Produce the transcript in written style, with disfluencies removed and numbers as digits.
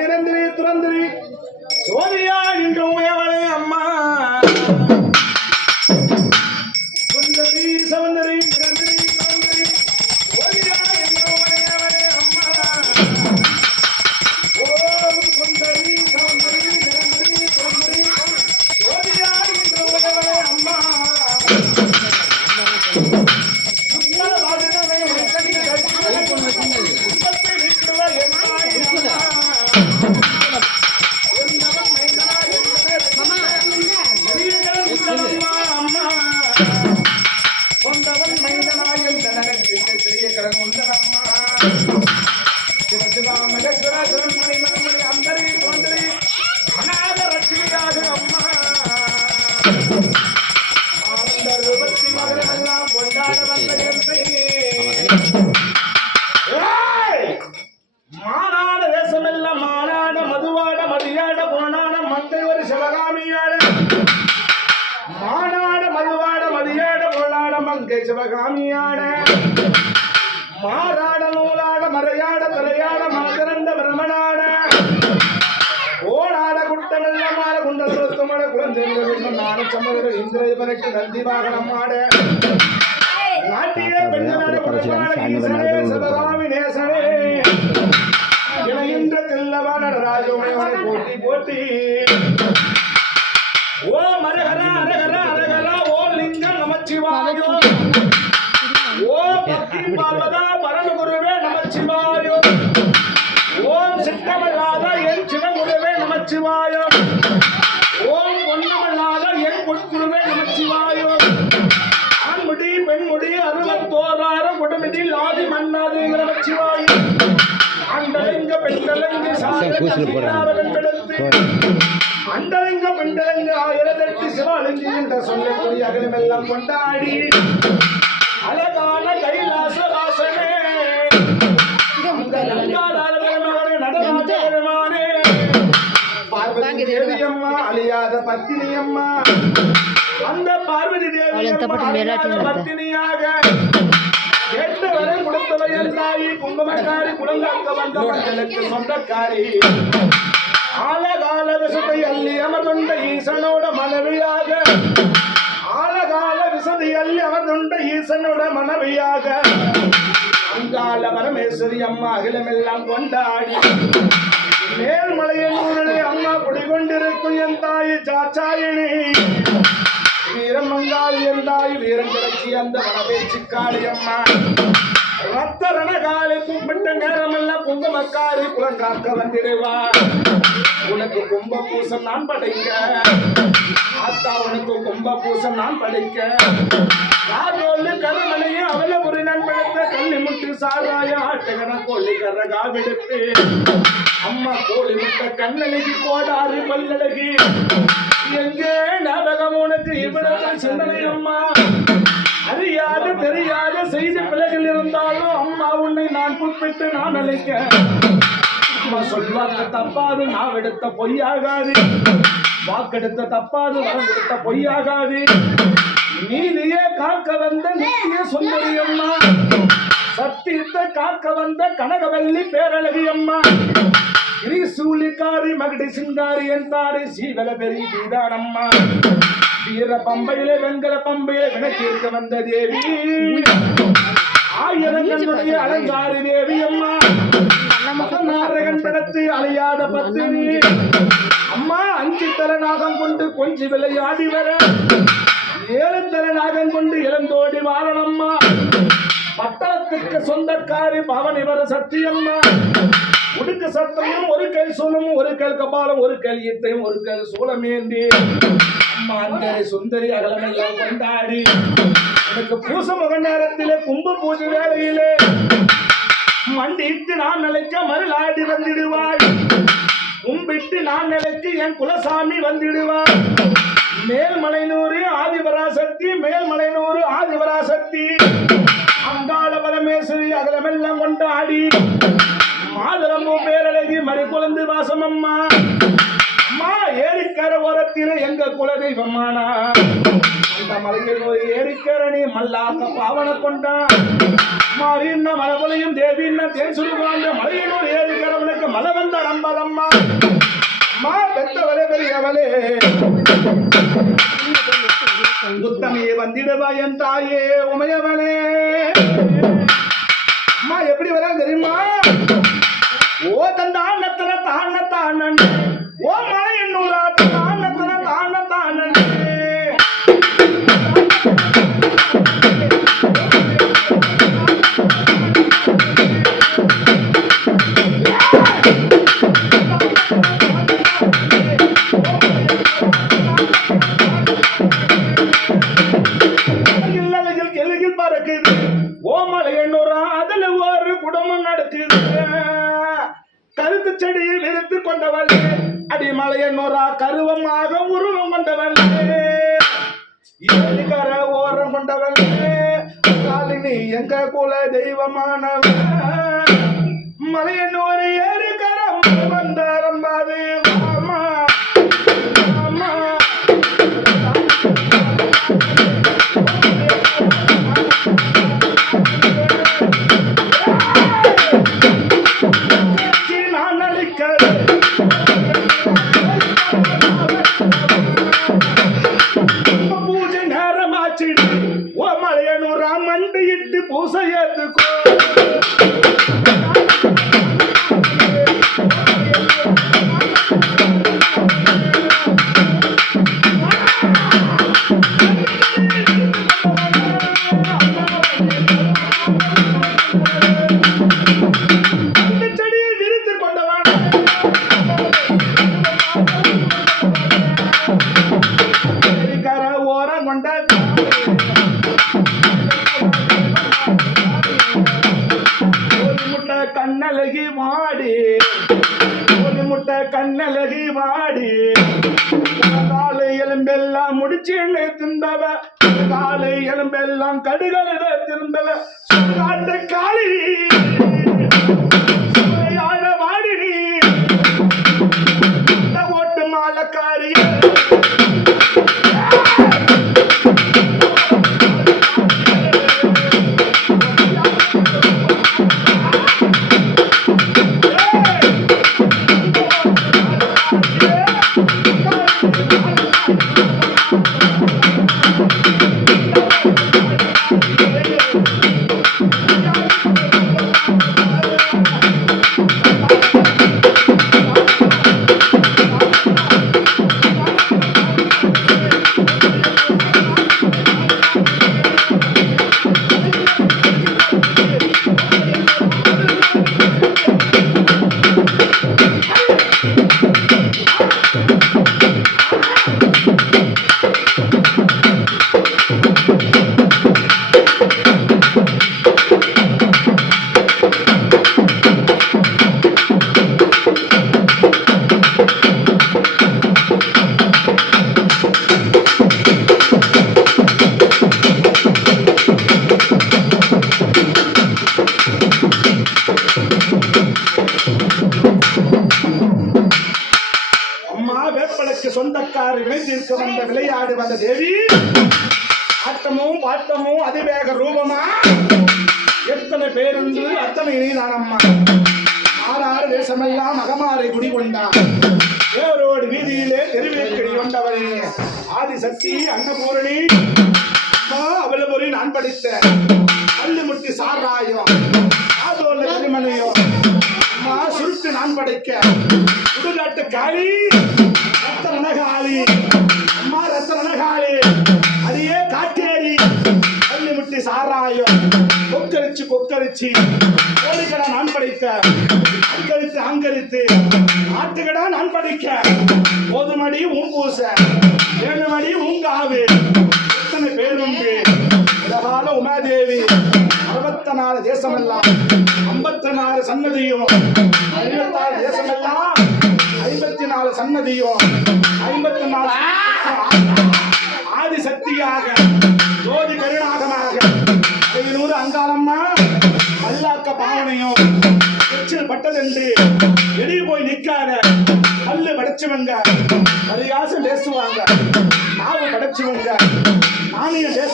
நிரந்திரி துரந்திரி சோதியா நின்று உமையவளே அம்மா சுந்தரி சௌந்தரி நிரந்திரி துரந்திரி சோதியா நின்று உமையவளே அம்மா ஓம் சுந்தரி சௌந்தரி நிரந்திரி துரந்திரி சோதியா நின்று உமையவளே அம்மா மாநாட தேசமெல்லாம் மாநாட மதுவாட மதியாட போனாட மந்தை ஒரு சிவகாமியாட மாநாட மதுவாட மதியாட போனாட மங்கை சிவகாமியாட மாறாட நூலாட மறையாட தலையாட மனதிறந்த பிரமணாட ஓடாட குட்டமெல்ல மாற குண்ட சுத்தமட குழந்தைகள் நாடு சம்பவர்கள் இந்திரைய பரட்டு நந்தி வாகனம் ஆட நாட்டிய பெண்களோட சிவகாமி நேசனே இணைகின்ற தில்லவான ராஜோனை போட்டி போட்டி ஓ மரகர அரகர அரகர ஓ லிங்கம் நமச்சிவாயோ ஓ பக்தி பார்வதா பரமகுருவே நமச்சிவாயோ ஓம் சித்தமல்லாத என் சிவகுருவே நமச்சிவாயோ ஓம் பொன்னமல்லாத என் பொற்குருவே நமச்சிவாயோ ஆண்முடி பெண்முடி 61,000 குடும்பத்தில் ஆதி மன்னாதி நமச்சிவாயோ அண்டலிங்க பெண்டலிங்க அண்டலிங்க பெண்டலிங்க 1008 சிவாலிங்க என்ற சொல்லக்கூடிய அகலமெல்லாம் கொண்டாடி அழகான கைலாச வாசனே நடராஜனே பார்வதி தேவி அம்மா அழியாத பத்தினி அம்மா அந்த பார்வதி தேவி பத்தினியாக கேட்டவரை கொடுத்தவையல் தாயி குங்குமக்காரி குழந்தைக்க வந்த மக்களுக்கு சொந்தக்காரி ஆழகால விசத்தை அள்ளி அமர்ந்த ஈசனோட மனைவியாக ஆழகால விசதி அள்ளி அமர்ந்த ஈசனோட மனைவியாக அங்கால பரமேஸ்வரி அம்மா அகிலமெல்லாம் கொண்டாடி மேல்மலையனூரிலே அம்மா குடிகொண்டிருக்கும் என் தாய் சாச்சாயினி வீரமங்காளி என் தாய் வீரம் கிடச்சி அந்த வனபேச்சிக்காளி அம்மா ரத்தரணகாலி கும்பிட்ட நேரமெல்லாம் குங்குமக்காரி குலங்காக்க வந்திடுவா உனக்கு கும்ப பூசம் நான் படைக்க ஆத்தா உனக்கு கும்ப பூசம் நான் படைக்க யாரோடு கருமனையும் அவள ஒரு நண்படுத்த கண்ணி முட்டு சாராய ஆட்டுகன கோழி கரகா விடுத்து அம்மா கோழி முட்ட கண்ணழகி கோடாறு பல்லழகி எங்கே ஞாபகம் உனக்கு இவ்வளவு சிந்தனை அம்மா அறியாத தெரியாத செய்தி பிள்ளைகள் இருந்தாலும் அம்மா உன்னை நான் கூப்பிட்டு நான் அழைக்க அம்மா சொல்வாக்க தப்பாது நான் எடுத்த பொய்யாகாது வாக்கெடுத்த தப்பாது வரம் கொடுத்த பொய்யாகாது நீதியே காக்க வந்த நித்திய சுந்தரி அம்மா சத்தியத்தை காக்க வந்த கனகவல்லி பேரழகி அம்மா சூலிக்காரி மகடி சிங்காரி என்றாரி சீவல பெரிய வீதானம்மா வீர பம்பையிலே வெங்கல பம்பையிலே வினக்கீர்க்க வந்த தேவி ஆயிரங்களுடைய அலங்காரி தேவி அம்மா நாரகன் படத்து அலையாத பத்தினி அம்மா 5 தலை நாகம் கொண்டு கொஞ்சி விளையாடி வர 7 தலை நாகம் கொண்டு இளந்தோடி வாரணம்மா பட்டணத்துக்கு சொந்தக்காரி பவனி வர சத்தியம்மா உடுக்க சத்தமும் ஒரு கை சூலமும் ஒரு கை கபாலம் ஒரு கை ஈட்டையும் ஒரு கை சூலமேந்தி அம்மா அந்தரை சுந்தரி அகலமெல்லாம் கொண்டாடி எனக்கு பூச மக நேரத்திலே கும்ப பூஜை வேலையிலே மண்டிட்டு நான் நிலைக்க மருளாடி வந்திடுவாய் கும்பிட்டு நான் நிலைக்கு என் குலசாமி வந்திடுவாய் மேல்மலைனூறு ஆதிபராசக்தி மேல்மலைனூறு ஆதிபராசக்தி அங்காள பரமேஸ்வரி அகலமெல்லாம் கொண்டாடி மாதரம்பு பேரழகி மறை குழந்தை வாசம் அம்மா அம்மா ஏரிக்கரை ஓரத்திலே எங்க குலதெய்வமானா அந்த மலையில் ஒரு ஏரிக்கரணி மல்லாக்க பாவனை கொண்டா மாறின மரபலையும் தேவின்ன தேன் சுருவாங்க மலையில் ஒரு ஏரிக்கரவனை எனக்கு மழை வந்த நம்பதம்மா அம்மா பெற்றவளே பெரியவளே உத்தமையே வந்திடுவா என் தாயே உமையவளே அம்மா எப்படி வர தெரியுமா ஓ தந்தானத்துல தான தானன் ஓ மழை என்னூரா தானத்துல தான தானன் கருத்து செடியில் விரித்து கொண்டவள் அடிமலையனோரா கருவமாக உருவம் கொண்டவள் கர ஓரம் கொண்டவள் காலினி எங்க குல தெய்வமானவள் மலையனோர் ஏறு கரம் வந்தாரம்பாது மாமா மாமா பூஜை நேரமாச்சு ஓ மலையனூரா மண்டியிட்டு பூசை ஏத்துக்கோ கண்ணழகி மாடி ஒரு முட்டை கண்ணழகி மாடி காலை எலும்பெல்லாம் முடிச்சு திரும்பவ காலை எலும்பெல்லாம் கடுகள திரும்பவ காட்டு காளி வாடி நீ ஓட்டு மாலக்காரி சொந்தக்கார விளைந்திருக்க வந்த விளையாடு வந்த தேவி ஆட்டமும் பாட்டமும் அதிவேக ரூபமா எத்தனை பேருந்து அத்தனை நீதானம்மா ஆறாறு தேசமெல்லாம் அகமாரை குடிகொண்டார் தேவரோடு வீதியிலே தெருவேற்கடி கொண்டவளே ஆதிசக்தி அன்னபூரணி அவளபுரி நான் படித்த கல்லுமுட்டி சாராயம் ஆதோல திருமலையோ அம்மா சுருட்டு நான் படைக்க சுடுகாட்டு காளி ரத்தனகாளி அம்மா ரத்தனகாளி அதையே காட்டேரி கல்லுமுட்டி சாராயம் கொக்கரிச்சு கொக்கரிச்சு கோழிக்கடா நான் படைத்த அங்கரித்து அங்கரித்து ஆட்டுக்கடா நான் படைக்க போதுமடி உன் பூச ஏழுமடி உங்காவு எத்தனை பேர் உண்டு உலகால உமாதேவி 64 தேசமெல்லாம் 54 சன்னதியும் 56 தேசமெல்லாம் 54 சன்னதியும் 54 ஆதிசக்தியாக ஜோதி கருணாகமாக 500 அங்காளம்மா மல்லாக்க பாவனையும் எச்சில் பட்டதென்று வெளியே போய் நிற்காத கல்லு படைச்சவங்க பரிகாசம் பேசுவாங்க நாவு படைச்சவங்க நாணயம் பேச